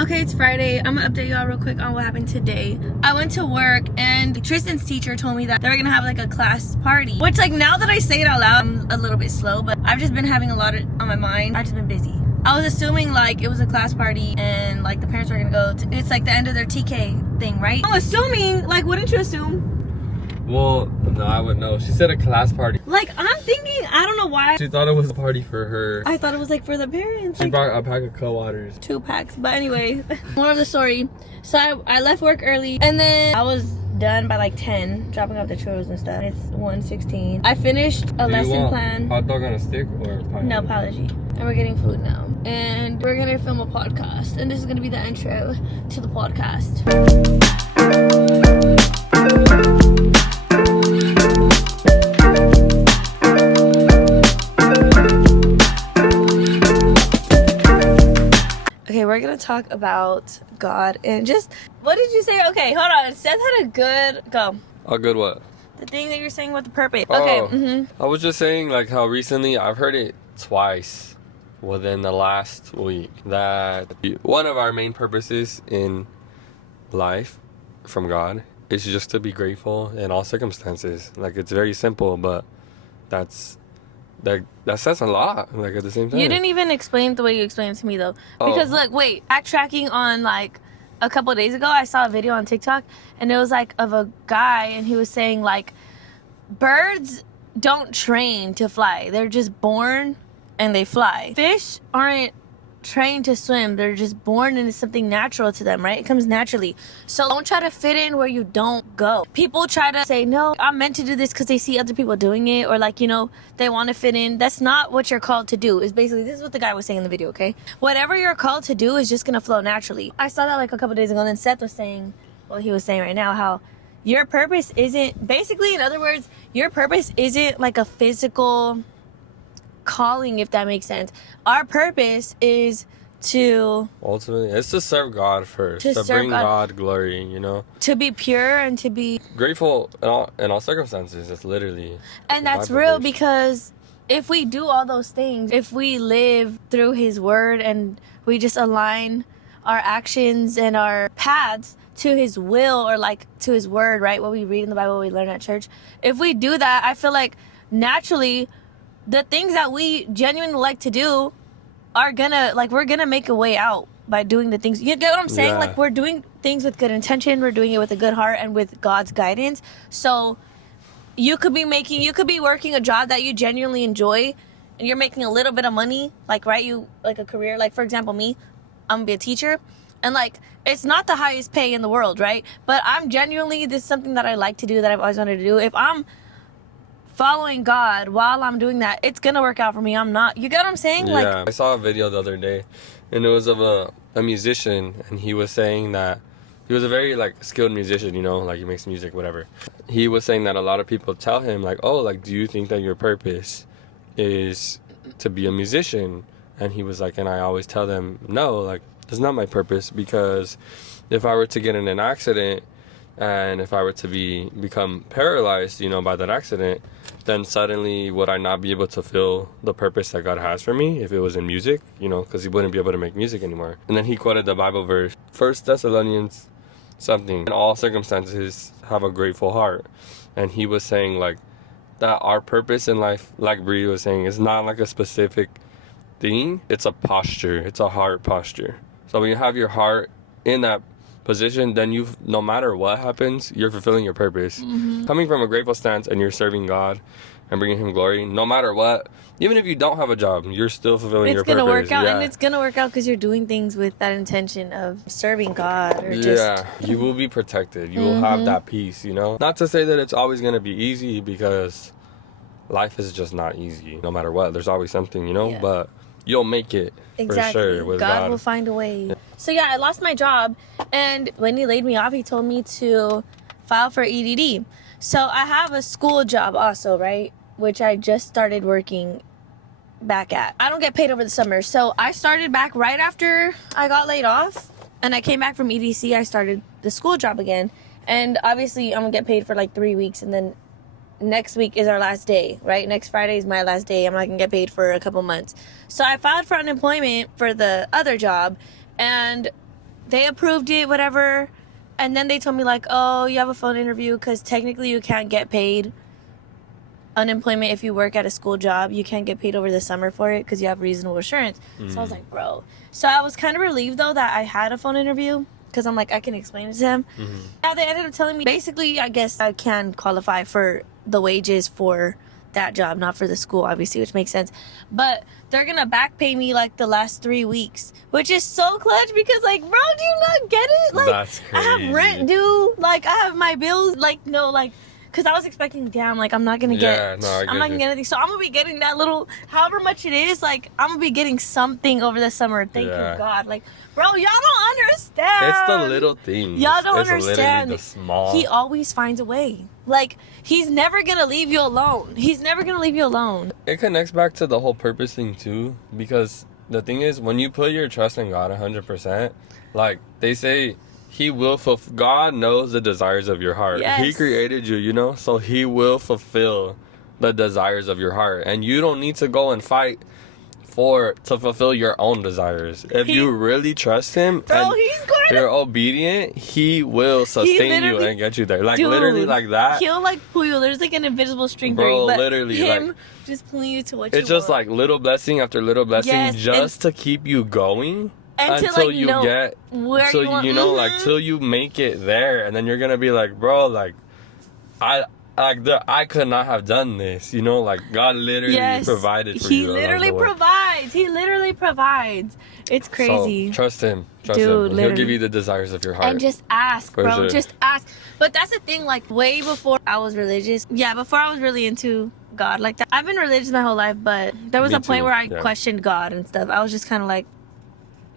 Okay, it's Friday. I'm gonna update y'all real quick on what happened today. I went to work and Tristan's teacher told me that they were gonna have like a class party. Which, like, now that I say it out loud, I'm a little bit slow, but I've just been having a lot on my mind. I've just been busy. I was assuming like it was a class party and like the parents were gonna go to, it's like the end of their TK thing, right? I'm assuming, like, wouldn't you assume? Well, no, I would know. She said a class party. Like, I'm thinking, I don't know why. She thought it was a party for her. I thought it was like for the parents. She Like, brought a pack of co-waters. 2 packs. But anyway, more of the story. So I left work early and then I was done by like 10, dropping off the churros and stuff. It's 1:16. I finished a lesson plan. Hot dog on a stick or pie? No, apology. And we're getting food now. And we're gonna film a podcast. And this is gonna be the intro to the podcast. Okay, we're gonna talk about God and just, what did you say? Okay, hold on. Seth had a good, go. A good what? The thing that you're saying about the purpose. Okay, Oh, I was just saying like how recently I've heard it twice within the last week that one of our main purposes in life from God is just to be grateful in all circumstances. Like, it's very simple, but that says a lot, like, at the same time. You didn't even explain it the way you explained it to me, though. Because, like, wait, backtracking on, like, a couple of days ago, I saw a video on TikTok, and it was, like, of a guy, and he was saying, like, birds don't train to fly. They're just born, and they fly. Fish aren't trained to swim. They're just born, and it's something natural to them, right? It comes naturally. So don't try to fit in where you don't go. People try to say, no, I'm meant to do this because they see other people doing it, or like, you know, they want to fit in. That's not what you're called to do. Is basically, this is what the guy was saying in the video, okay? Whatever you're called to do is just gonna flow naturally. I saw that like a couple days ago, and then Seth was saying, well, he was saying right now how your purpose isn't, basically, in other words, your purpose isn't like a physical calling, if that makes sense. Our purpose is to ultimately, it's to serve God first, to bring God glory, you know, to be pure and to be grateful in all circumstances. It's literally, and that's real, because if we do all those things, if we live through His word and we just align our actions and our paths to His will, or like to His word, right? What we read in the Bible, what we learn at church. If we do that, I feel like naturally the things that we genuinely like to do are gonna, like, we're gonna make a way out by doing the things. You get what I'm saying? Yeah. Like, we're doing things with good intention. We're doing it with a good heart and with God's guidance. So you could be working a job that you genuinely enjoy, and you're making a little bit of money, like, right? You, like, a career. Like, for example, me, I'm gonna be a teacher. And, like, it's not the highest pay in the world, right? But I'm genuinely, this is something that I like to do, that I've always wanted to do. If I'm following God while I'm doing that, it's gonna work out for me. I'm not, you get what I'm saying? Yeah, like, I saw a video the other day, and it was of a musician, and he was saying that he was a very, like, skilled musician, you know, like, he makes music, whatever. He was saying that a lot of people tell him, like, oh, like, do you think that your purpose is to be a musician? And he was like, and I always tell them, no, like, that's not my purpose, because if I were to get in an accident and if I were to become paralyzed, you know, by that accident, then suddenly would I not be able to fulfill the purpose that God has for me if it was in music, you know, because he wouldn't be able to make music anymore. And then he quoted the Bible verse, 1 Thessalonians something, in all circumstances have a grateful heart. And he was saying, like, that our purpose in life, like Bree was saying, is not like a specific thing. It's a posture. It's a heart posture. So when you have your heart in that position, then no matter what happens, you're fulfilling your purpose. Coming from a grateful stance, and you're serving God and bringing Him glory, no matter what, even if you don't have a job, you're still fulfilling your purpose. It's gonna work out, and it's gonna work out because you're doing things with that intention of serving God, or just, you will be protected. You will have that peace, you know. Not to say that it's always gonna be easy, because life is just not easy. No matter what, there's always something, you know. But you'll make it. Exactly. For sure, with God will find a way. So yeah, I lost my job, and when he laid me off, he told me to file for EDD. So I have a school job also, right? Which I just started working back at. I don't get paid over the summer, so I started back right after I got laid off, and I came back from EDC. I started the school job again, and obviously I'm gonna get paid for like 3 weeks, and then next week is our last day, right? Next Friday is my last day. I'm not gonna get paid for a couple months. So I filed for unemployment for the other job, and they approved it, whatever. And then they told me, like, oh, you have a phone interview because technically you can't get paid unemployment if you work at a school job. You can't get paid over the summer for it because you have reasonable assurance. So I was like, bro. So I was kind of relieved, though, that I had a phone interview because I'm like, I can explain it to them. Now they ended up telling me, basically, I guess I can qualify for the wages for that job, not for the school, obviously, which makes sense. But they're gonna back pay me like the last 3 weeks, which is so clutch because, like, bro, do you not get it? Like, that's crazy. I have rent due, like, I have my bills, like, no, like, because I was expecting, damn, like, I'm not gonna get, I'm not gonna get anything. So I'm gonna be getting that little, however much it is, like, I'm gonna be getting something over the summer. Thank you, God. Like, bro, y'all don't understand. It's the little things. Y'all don't understand. The small. He always finds a way. Like, he's never gonna leave you alone. He's never gonna leave you alone. It connects back to the whole purpose thing too, because the thing is, when you put your trust in God 100%, like they say, He will fulfill. God knows the desires of your heart. Yes. He created you, you know, so He will fulfill the desires of your heart, and you don't need to go and fight to fulfill your own desires. If you really trust Him and you're obedient, He will sustain you and get you there. Like, dude, literally like that. He'll like pull you. There's like an invisible string, bro. But literally, Him like, just pulling you to what you want. It's just like little blessing after little blessing, just to keep you going until you get where you know, like till you make it there, and then you're gonna be like, bro, like I could not have done this, you know, like God literally provided for you. He literally provides. It's crazy. So, trust Him. Trust Him. Literally. He'll give you the desires of your heart. And just ask, bro. Sure. Just ask. But that's the thing, like, way before I was religious. Yeah, before I was really into God like that. I've been religious my whole life, but there was a point where I questioned God and stuff. I was just kind of like,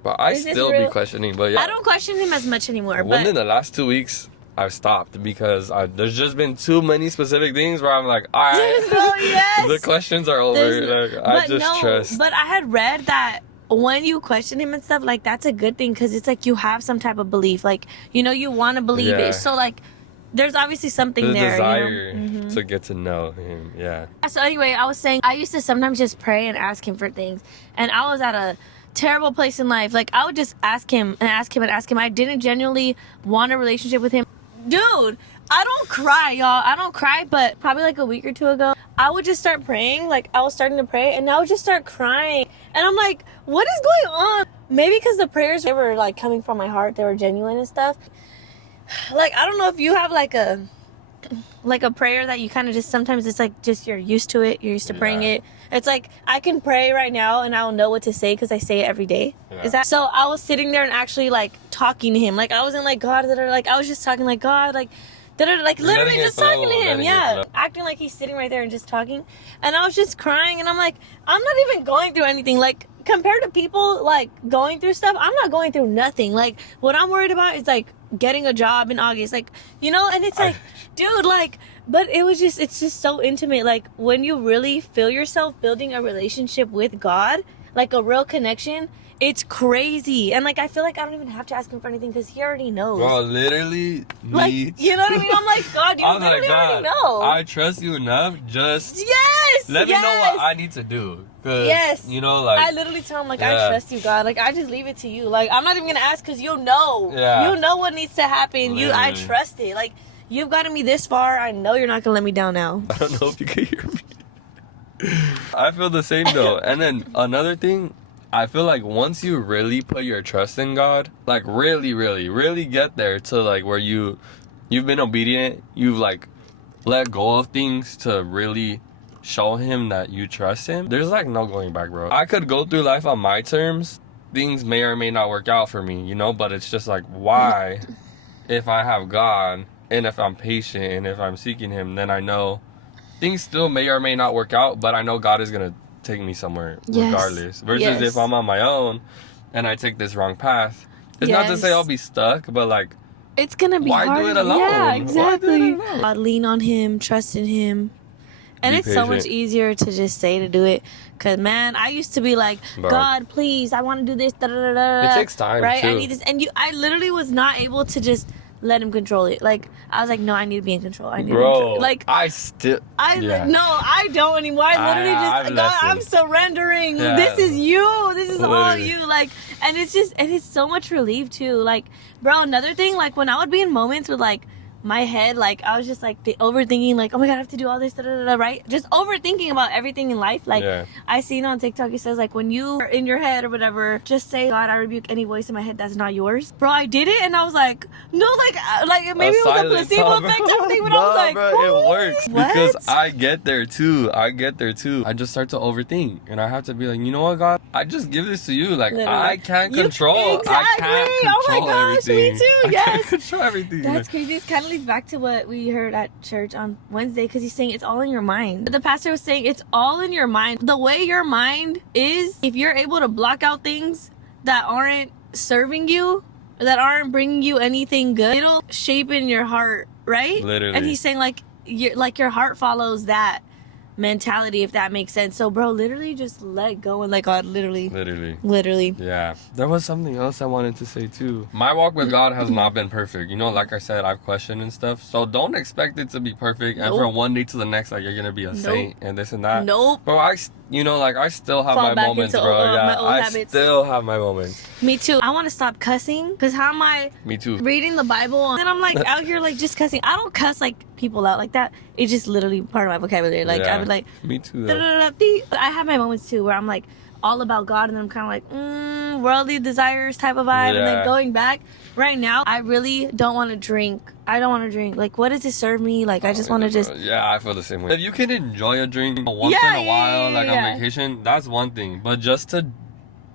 but I still be questioning, but yeah. I don't question Him as much anymore. Within the last 2 weeks, I've stopped because there's just been too many specific things where I'm like, all right, the questions are over. I just trust. But I had read that when you question Him and stuff, like, that's a good thing because it's like you have some type of belief. Like, you know, you want to believe it. So, like, there's obviously something there. Desire you know? to get to know Him. Yeah. So anyway, I was saying I used to sometimes just pray and ask Him for things. And I was at a terrible place in life. Like, I would just ask Him and ask Him and ask Him. I didn't genuinely want a relationship with Him. Dude, I don't cry, y'all. I don't cry, but probably like a week or two ago, I would just start praying. Like, I was starting to pray, and I would just start crying. And I'm like, what is going on? Maybe because the prayers, they were, like, coming from my heart. They were genuine and stuff. Like, I don't know if you have, like a prayer that you kind of just, sometimes it's like just you're used to it. You're used to praying it. It's like, I can pray right now and I'll know what to say because I say it every day. Is that so? I was sitting there and actually like talking to Him. Like, I wasn't like, God, like, I was just talking like, God, like, like literally just talking to Him. Acting like He's sitting right there and just talking. And I was just crying, and I'm like, I'm not even going through anything. Like, compared to people like going through stuff, I'm not going through nothing. Like, what I'm worried about is like getting a job in August, like, you know. And it's like, dude, like, but it's just so intimate. Like, when you really feel yourself building a relationship with God, like a real connection, it's crazy. And like, I feel like I don't even have to ask Him for anything because He already knows. Well, literally, like, you know what I mean? I'm like, God, you literally already know. I trust You enough. Just let me know what I need to do. You know, like, I literally tell Him, like, I trust You, God. Like, I just leave it to You. Like, I'm not even gonna ask because You know. You know what needs to happen. Literally. I trust it. Like, You've gotten me this far. I know You're not gonna let me down now. I don't know if you can hear me. I feel the same though. And then another thing, I feel like once you really put your trust in God, like really, really, really get there to like where you've been obedient, you've like let go of things to really show Him that you trust Him, there's like no going back, bro. I could go through life on my terms. Things may or may not work out for me, you know, but it's just like, why, if I have God and if I'm patient and if I'm seeking Him, then I know things still may or may not work out, but I know God is going to take me somewhere regardless. Versus if I'm on my own and I take this wrong path, it's not to say I'll be stuck, but like, it's going to be hard. Why do it alone? Yeah, exactly. I'd lean on Him, trust in Him. And it's so much easier to just say to do it. Because, man, I used to be like, God, please, I want to do this. Da, da, da, da. It takes time, right? too. I need this. And I literally was not able to just let him control it. Like, I was like, no, I need to be in control. I need Bro, to control. Like, I don't anymore. I literally just, God, I'm surrendering. Yeah. This is you. This is all you. Like, and it's so much relief too. Like, bro, another thing, like, when I would be in moments with, like, my head, like, I was just, like, overthinking, like, oh my God, I have to do all this, right? Just overthinking about everything in life. Like, I seen on TikTok, it says, like, when you are in your head or whatever, just say, God, I rebuke any voice in my head that's not yours. Bro, I did it, and I was like, no, like maybe it was a placebo effect. But I was like, bro, it works. What? Because I get there too. I just start to overthink, and I have to be like, you know what, God? I just give this to you. Like, literally. I can't control. Exactly. I can't control everything. Me too. Yes. I can't control everything. That's crazy. It's kind of leads back to what we heard at church on Wednesday, because he's saying it's all in your mind. The pastor was saying it's all in your mind. The way your mind is, if you're able to block out things that aren't serving you, that aren't bringing you anything good, it'll shape in your heart, right? Literally. And he's saying like your heart follows that mentality, if that makes sense. So, bro, literally just let go and let God. Literally. Yeah. There was something else I wanted to say too. My walk with God has not been perfect. You know, like I said, I've questioned and stuff. So don't expect it to be perfect. Nope. And from one day to the next, like, you're gonna be a saint and this and that. Nope. Bro, I still have my moments, bro. I still have my moments. Me too. I want to stop cussing, because how am I? Me too. Reading the Bible and I'm like out here like just cussing. I don't cuss like people out like that. It's just literally part of my vocabulary. Like, I would like. Me too. But I have my moments too where I'm like all about God, and then I'm kind of like worldly desires type of vibe, and then going back. Right now, I really don't want to drink. I don't want to drink. Like, what does it serve me? Like, I just want to just... Yeah, I feel the same way. If you can enjoy a drink once in a while, like on vacation, that's one thing. But just to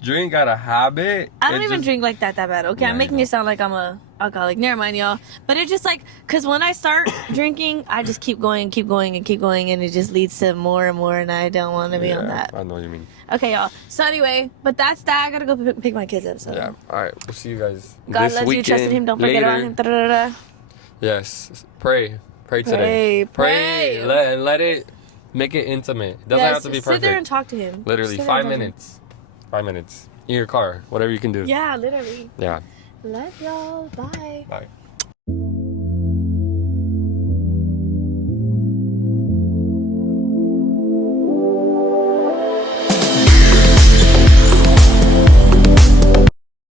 drink out of habit... I don't even drink like that bad. Okay, I'm making it sound like I'm a alcoholic. Never mind, y'all. But it's just like... Because when I start drinking, I just keep going, and it just leads to more and more, and I don't want to be on that. I know what you mean. Okay, y'all. So anyway, but that's that. I gotta go pick my kids up. So yeah. All right. We'll see you guys. God this loves weekend, you. Trust in Him. Don't forget about Him. Da-da-da-da. Yes. Pray today. Pray. Let it make it intimate. Doesn't have to be perfect. Sit there and talk to Him. Literally 5 minutes. 5 minutes in your car. Whatever you can do. Yeah, literally. Yeah. Love y'all. Bye. Bye.